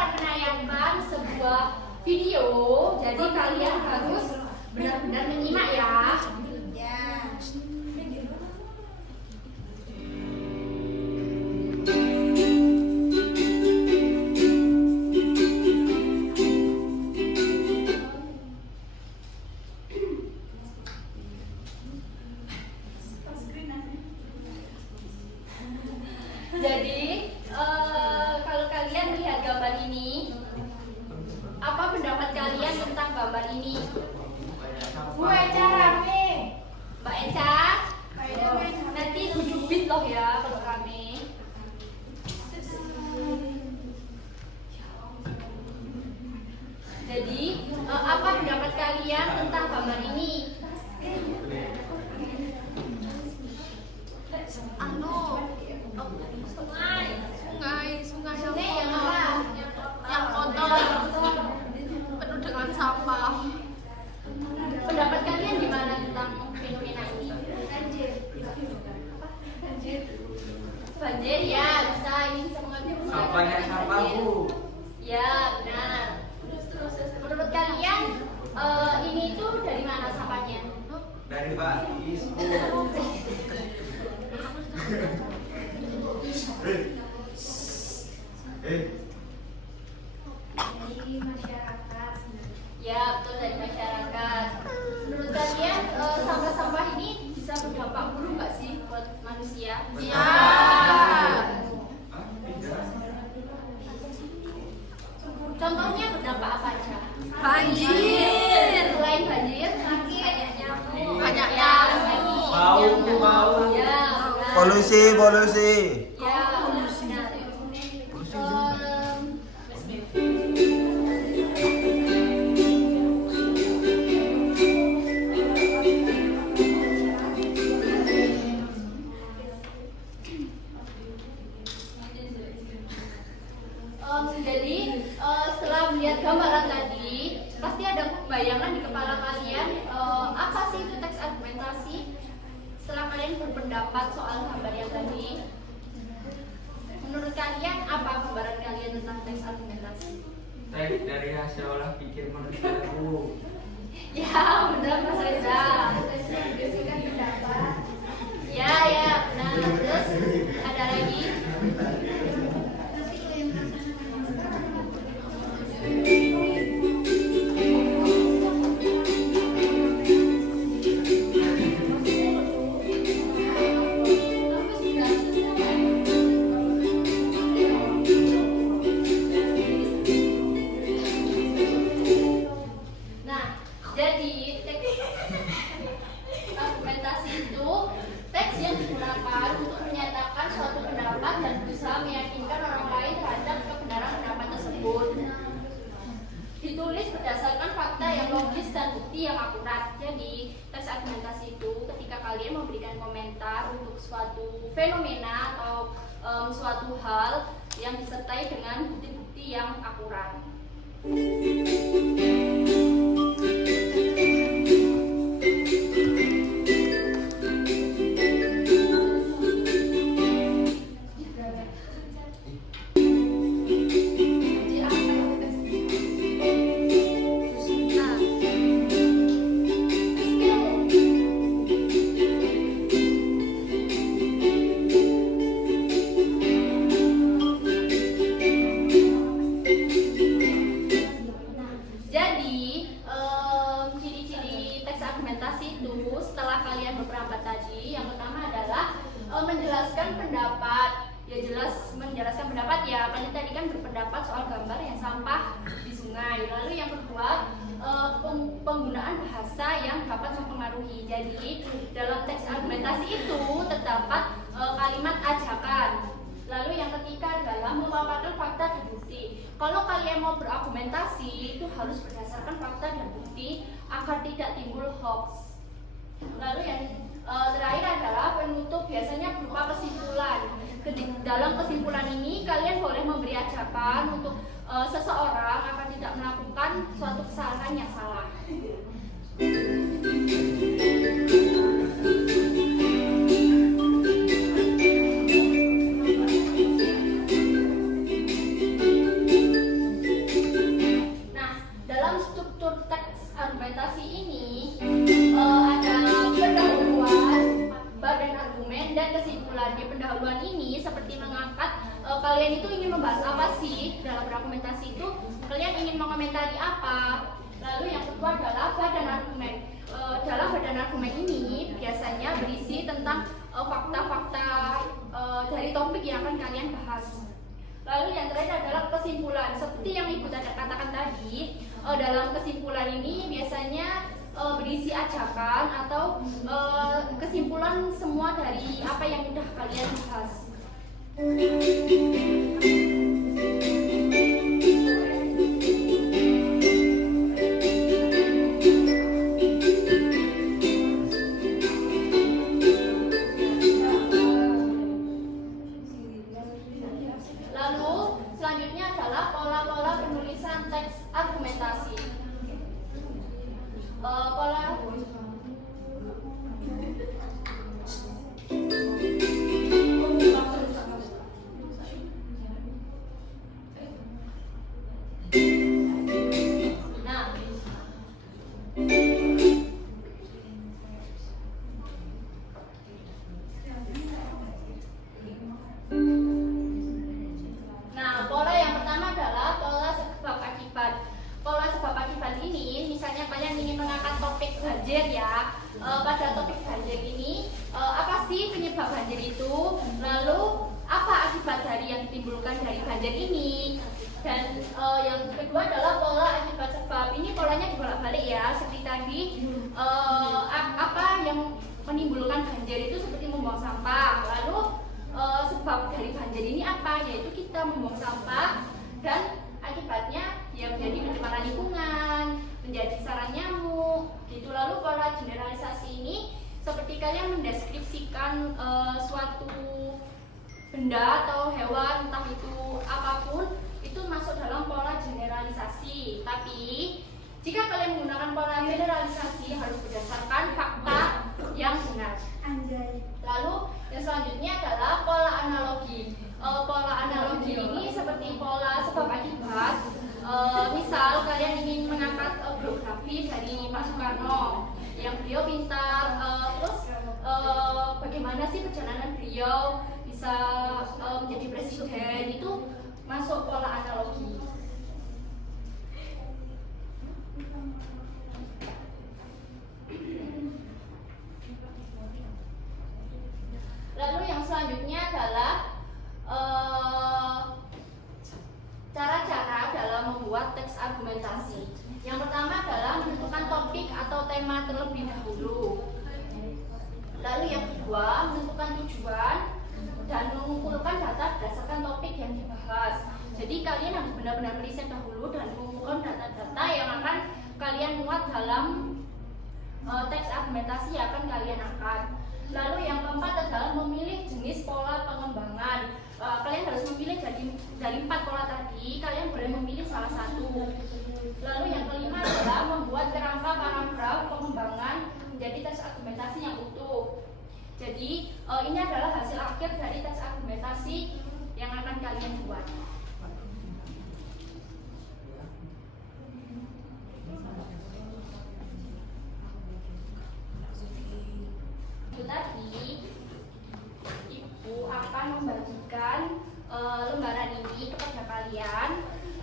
akan menayangkan sebuah video, jadi kalian harus benar-benar menyimak ya. Jadi kalau kalian lihat gambar ini, apa pendapat kalian tentang gambar ini? Bu Eca rame, Mbak Eca, nanti bujubit loh ya kalau rame. Jadi apa pendapat kalian tentang gambar ini? Sungai yang apa? Yang kotor, penuh dengan sampah. Pendapat kalian gimana tentang fenomena ini? Banjir ya, bisa ini bisa mengambil Sampahnya sampah Bu. Ya benar. Menurut kalian ini itu dari mana sampahnya? Dari Pak Is Bu. Dari masyarakat. Ya betul, dari masyarakat. Menurut kalian sampah-sampah ini bisa berdampak buruk nggak sih buat manusia? Iya. Contohnya berdampak apa aja? Banjir. Selain banjir, Banyak ya, Bau. ya, Polusi. ya, benar. Jadi setelah melihat gambaran tadi, pasti ada bayangan di kepala kalian apa sih itu teks argumentasi. Setelah kalian berpendapat soal gambar yang tadi, menurut kalian apa gambaran kalian tentang teks argumentasi? Dari hasil olah pikir manusia Bu. Ya benar Mas Reza. Ya benar. Terus ada lagi? Nah, jadi teks argumentasi itu teks yang digunakan untuk menyatakan suatu pendapat dan berusaha meyakinkan orang lain terhadap kebenaran pendapat tersebut. Ditulis berdasarkan fakta yang logis dan bukti yang akurat. Jadi, teks argumentasi itu ketika kalian memberikan komentar untuk suatu fenomena atau suatu hal yang disertai dengan bukti-bukti yang akurat. Ciri-ciri teks argumentasi itu setelah kalian berpendapat tadi, yang pertama adalah menjelaskan pendapat. Ya jelas menjelaskan pendapat ya, kalian tadi kan berpendapat soal gambar yang sampah di sungai. Lalu yang kedua, penggunaan bahasa yang dapat mempengaruhi. Jadi dalam teks argumentasi itu terdapat kalimat ajakan. Lalu yang ketiga adalah memaparkan fakta dan bukti. Kalau kalian mau berargumentasi itu harus berdasarkan fakta dan bukti agar tidak timbul hoax. Lalu yang terakhir adalah penutup, biasanya berupa kesimpulan. Dalam kesimpulan ini kalian boleh memberi ajakan untuk seseorang agar tidak melakukan suatu kesalahan yang salah. argumentasi itu kalian ingin mengomentari apa. Lalu yang kedua adalah badan argumen. Dalam badan argumen ini biasanya berisi tentang fakta-fakta dari topik yang akan kalian bahas. Lalu yang terakhir adalah kesimpulan. Seperti yang Ibu katakan tadi, dalam kesimpulan ini biasanya berisi ajakan atau kesimpulan semua dari apa yang sudah kalian bahas. Lalu selanjutnya adalah pola-pola penulisan teks argumentasi. Pola pola yang pertama adalah pola sebab akibat. Pola sebab akibat ini, misalnya kalian ingin mengangkat topik banjir ya. Pada topik banjir ini, apa sih penyebab banjir itu? Lalu apa akibat dari yang ditimbulkan dari banjir ini? Dan yang kedua adalah pola akibat sebab. Ini polanya dibolak-balik ya. Seperti tadi, apa yang menimbulkan banjir itu seperti membuang sampah. Lalu sebab dari banjir ini apa? Yaitu kita membuang sampah dan akibatnya ya menjadi pencemaran lingkungan, menjadi sarang nyamuk gitu. Lalu pola generalisasi ini seperti kalian mendeskripsikan suatu benda atau hewan, entah itu apapun, itu masuk dalam pola generalisasi. Tapi jika kalian menggunakan pola generalisasi harus berdasarkan fakta yang benar. Lalu yang selanjutnya adalah pola analogi. Pola analogi ini seperti pola sebab akibat. Misal kalian ingin mengangkat biografi dari Pak Soekarno, yang beliau pintar, terus bagaimana sih perjalanan beliau bisa menjadi presiden, itu masuk pola analogi. Lalu yang selanjutnya adalah cara-cara dalam membuat teks argumentasi. Yang pertama adalah menentukan topik atau tema terlebih dahulu. Lalu yang kedua, menentukan tujuan dan mengumpulkan data berdasarkan topik yang dibahas. Jadi kalian harus benar-benar meriset dahulu dan mengumpulkan data-data yang akan kalian muat dalam teks argumentasi yang akan kalian angkat. Lalu yang keempat adalah memilih jenis pola pengembangan. Kalian harus memilih dari 4 pola tadi, kalian boleh memilih salah satu. Lalu yang kelima adalah membuat kerangka paragraf pengembangan menjadi teks argumentasi yang utuh. Jadi ini adalah hasil akhir dari teks argumentasi yang akan kalian buat. Itu tadi Ibu akan membagikan lembaran ini kepada kalian.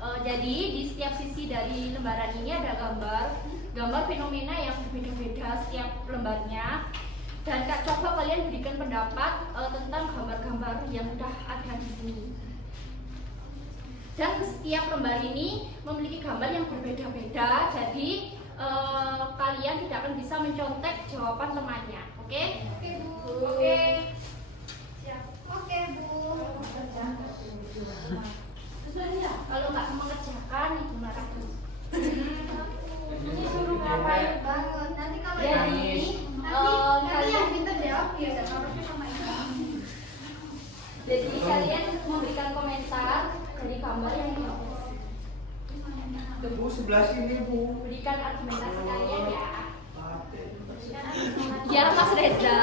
Jadi di setiap sisi dari lembaran ini ada gambar fenomena yang berbeda-beda setiap lembarnya. Dan coba kalian berikan pendapat tentang gambar-gambar yang sudah ada di sini. Dan setiap lembar ini memiliki gambar yang berbeda-beda. Jadi kalian tidak akan bisa mencontek jawaban temannya. Oke? Oke, Bu. Oke. Siap. Oke, Bu. Kalau nggak mengerjakan, Ibu marah. Ini suruh ngapain banget. Nanti kalau nanti yang pintar jawab ya, sama Ibu. Jadi kalian memberikan komentar dari gambar yang dibahas. Bu, sebelah sini, Bu. Berikan argumentasi kalian ya. Biar Mas Reza.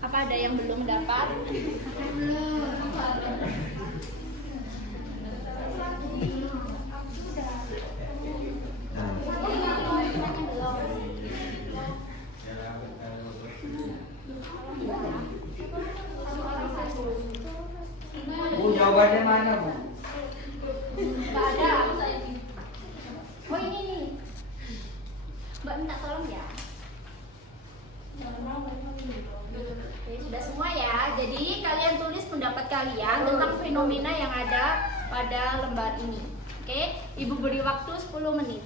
Apa yang belum dapat? Bu, jawabannya mana, Bu? Nggak ada. Oh ini nih. Mbak minta tolong ya. Oke, sudah semua ya. Jadi kalian tulis pendapat kalian tentang fenomena yang ada pada lembar ini. Oke, Ibu beri waktu 10 menit.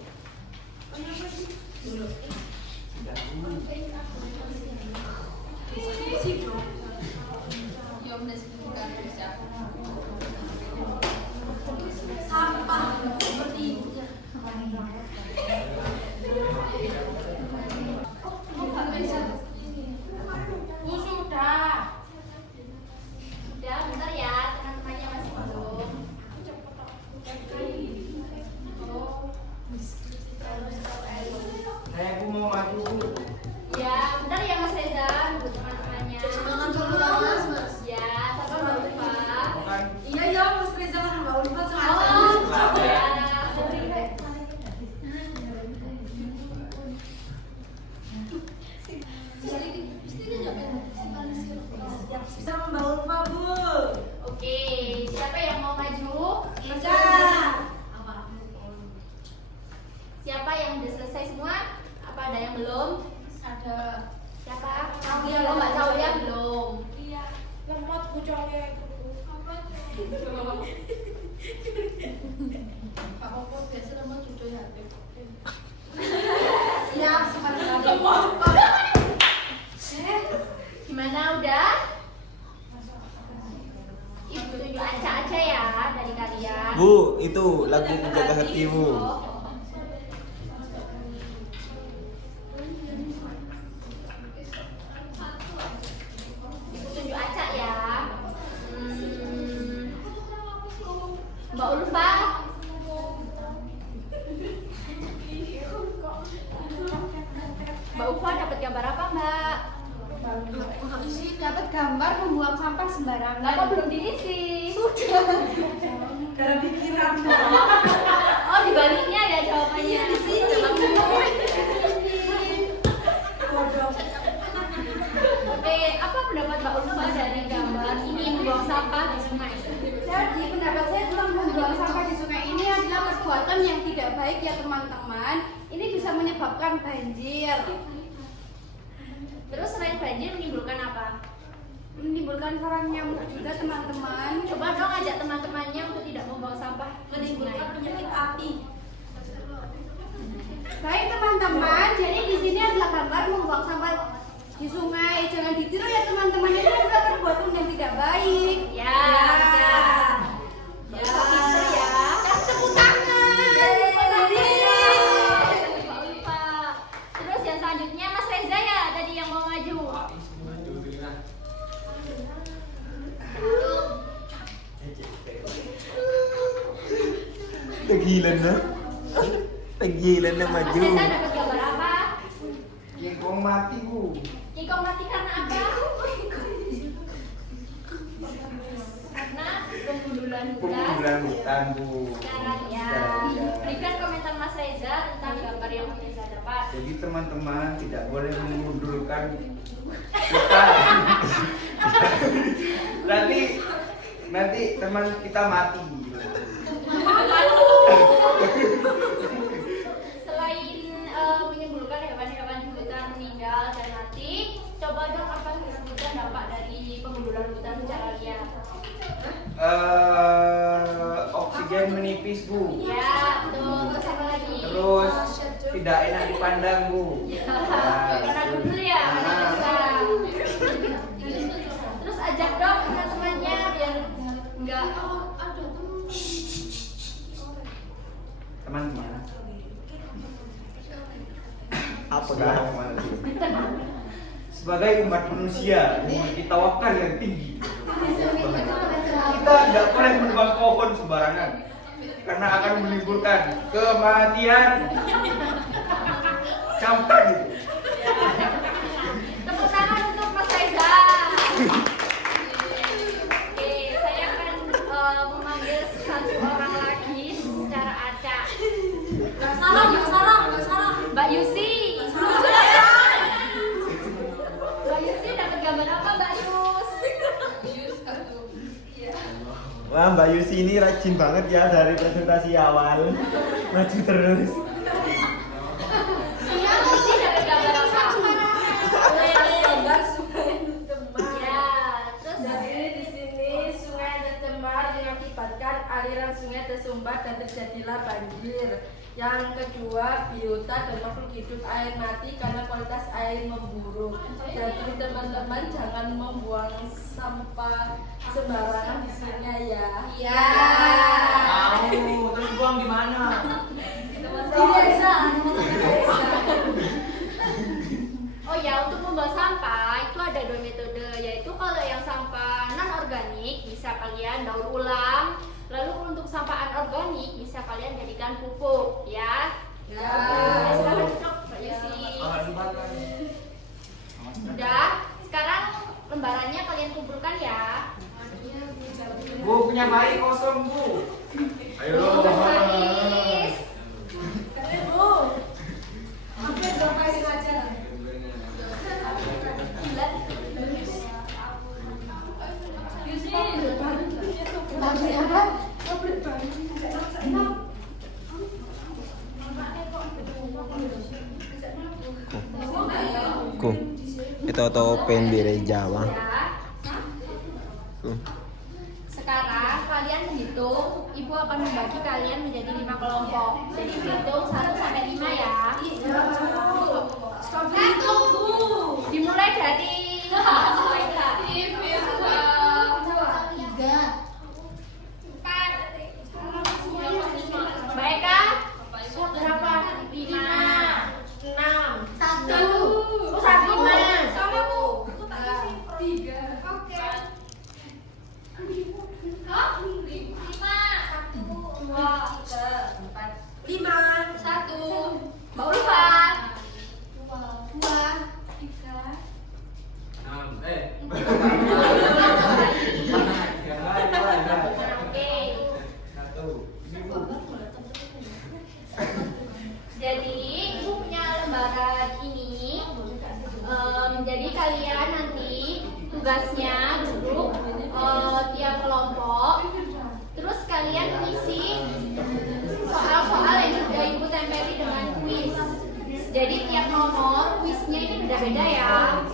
Sampah seperti sudah. Udah, bentar ya, teman-temannya masih belum. Saya Bu mau maju, Bu. Ya, bentar ya Mas Reza, nunggu teman-temannya. Semangat dulu ya, Mas. Ya, sabar Mbak Ulfa. Bukan. Iya ya, Mas Reza kan Mbak Ulfa Oh, sengaja. ya. Bisa Mbak Ulfa, Bu. Oke, siapa yang mau maju? Bisa. Siapa yang udah selesai semua? Apa ada yang belum? Ada. Siapa? Iya, Oh, Mbak Mbak Caulia belum. Iya. Lemot Bu Cole. Pak Popo biasa lemot cucu ya. Iya, semuanya lemot. Gimana udah? Ibu tunjuk aca-aca ya dari kalian. Bu, itu lagu Menjaga Hatimu. Ibu tunjuk aca ya. Mbak Ulfa. Mbak Ulfa dapat gambar apa Mbak? Dapat gambar membuang sampah sembarangan. Apa belum diisi? Karena pikiran. Oh dibaliknya ya jawabannya. Di sini. Oke, apa pendapat Mbak Ulfa dari gambar ini membuang sampah di sungai? Jadi pendapat saya tentang membuang sampah di sungai ini adalah perbuatan yang tidak baik ya teman-teman. Ini bisa menyebabkan banjir, Terus selain banjir menimbulkan apa? menimbulkan sarang nyamuk juga teman-teman. Coba dong ajak teman-temannya untuk tidak membuang sampah di sungai. Menimbulkan penyakit api. Baik teman-teman, jadi di sini adalah gambar membuang sampah di sungai. Jangan ditiru ya teman-teman, ini adalah perbuatan yang tidak baik. Ya, ya. Ya, pinter ya. Tepuk tangan. Mbak Ulfa. Terus yang selanjutnya Mas Reza ya tadi yang mau maju. Tagilan na. Tagilan na Mas maju. Reza dapat gambar apa? Kingkong mati, Bu. Kingkong mati karena apa? Karena pembunuhan hutan. Pembunuhan hutan, Bu. Sekarang ya. Berikan komentar Mas Reza tentang gambar yang Mas Reza dapat. Jadi teman-teman tidak boleh mengundurkan hutan. nanti teman kita mati. Selain menimbulkan hewan-hewan di hutan meninggal dan mati, coba dong apa disebutkan dampak dari pembunuhan hutan secara liar. Oksigen menipis, Bu. Ya, betul. Terus apa lagi? Terus tidak enak dipandang, Bu. Karena dulu ya, karena Nah. bisa. Terus ajak dong teman-temannya biar enggak. Teman-teman. Apa Sekarang dah? kemana sih? Sebagai umat manusia memiliki tawakal yang tinggi, kita tidak boleh menebang pohon sembarangan karena akan menimbulkan kematian. Camkan gitu. Tepuk tangan untuk Mas Reza. Wah, Mbak Yusi ini rajin banget ya dari presentasi awal. Maju terus. Iya, mesti dari gambar apa? Gambar sungai Temar. Ya, terus Jadi di sini sungai Temar mengakibatkan aliran sungai tersumbat dan terjadilah banjir. Yang kedua, biota dan makhluk hidup air mati karena kualitas air memburuk. Jadi teman-teman jangan membuang sampah sembarangan di sungai ya. Iya. Tahu, terus buang di mana? Di desa. oh ya, untuk membuang sampah itu ada 2 metode, yaitu kalau yang sampah non organik bisa kalian daur ulang, lalu untuk sampah anorganik bisa kalian jadikan pupuk, ya. Ya. Silakan duduk, Mbak Yusi. Udah, sekarang lembarannya kalian kumpulkan ya. Bu, punya bayi kosong, Bu. Ayo. Mas Faiz. Oke, doain aja. Ku. Ito open dire Jawa. Ya. Ku. Sekarang kalian menghitung, Ibu akan membagi kalian menjadi 5 kelompok. Jadi hitung 1 sampai 5 ya. Dimulai dari Mbak Eka, berapa? 5, 6, 1. Oh, 5. Sama Bu. 3. Oke. 5. 1. Mbak Ulfa. 2. Oke. Jadi Ibu punya lembaran ini. Jadi kalian nanti tugasnya duduk tiap kelompok. Terus kalian mengisi soal-soal yang sudah Ibu tempeli dengan kuis. Jadi tiap nomor kuisnya ini beda-beda ya.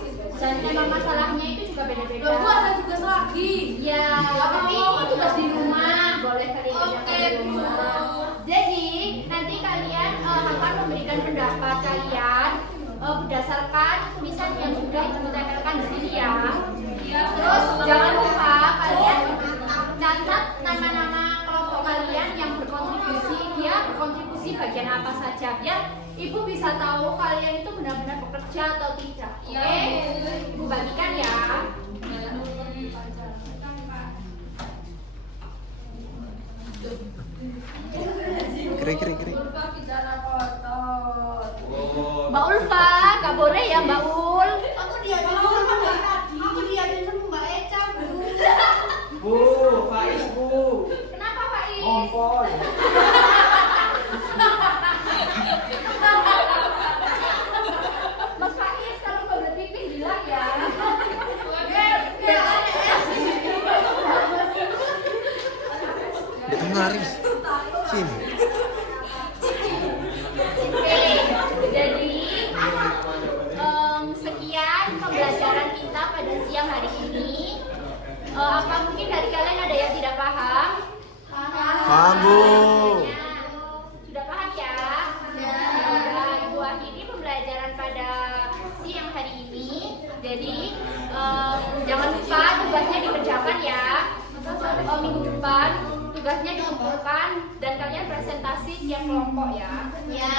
Dan tema masalahnya itu juga beda-beda. Loh, Bu, ada tugas lagi. Ya, tapi ini tugas di rumah, boleh kalian kerjakan di rumah. Jadi nanti kalian akan memberikan pendapat kalian berdasarkan tulisan yang sudah Ibu tempelkan di sini ya. Terus jangan lupa kalian catat nama-nama kelompok kalian yang berkontribusi, dia berkontribusi bagian apa saja, biar Ibu bisa tahu kalian itu benar-benar bekerja atau tidak. Oke? Ibu bagikan ya. Kiri. Mbak Ulfa, gak boleh ya Mbak Ul. Aku diajarin sama Mbak Eca, Bu. Bu, Faiz, Bu. Kenapa Pak Is? Ngompol. Mas Faiz, kalau nggak berpipis bilang ya. Di tengah Riz. Sini. Oke, jadi sekian pembelajaran kita pada siang hari ini. Apa mungkin dari kalian ada yang tidak paham? Paham, Bu. Sudah paham ya? Ya. Ibu akhiri pembelajaran pada siang hari ini. Jadi jangan lupa tugasnya dikerjakan ya. Minggu depan tugasnya dikumpulkan dan kalian presentasi tiap kelompok ya. Ya.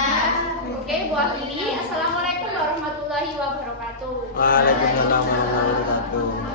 Oke, Bu akhiri. Assalamualaikum warahmatullahi wabarakatuh. Waalaikumsalam warahmatullahi wabarakatuh.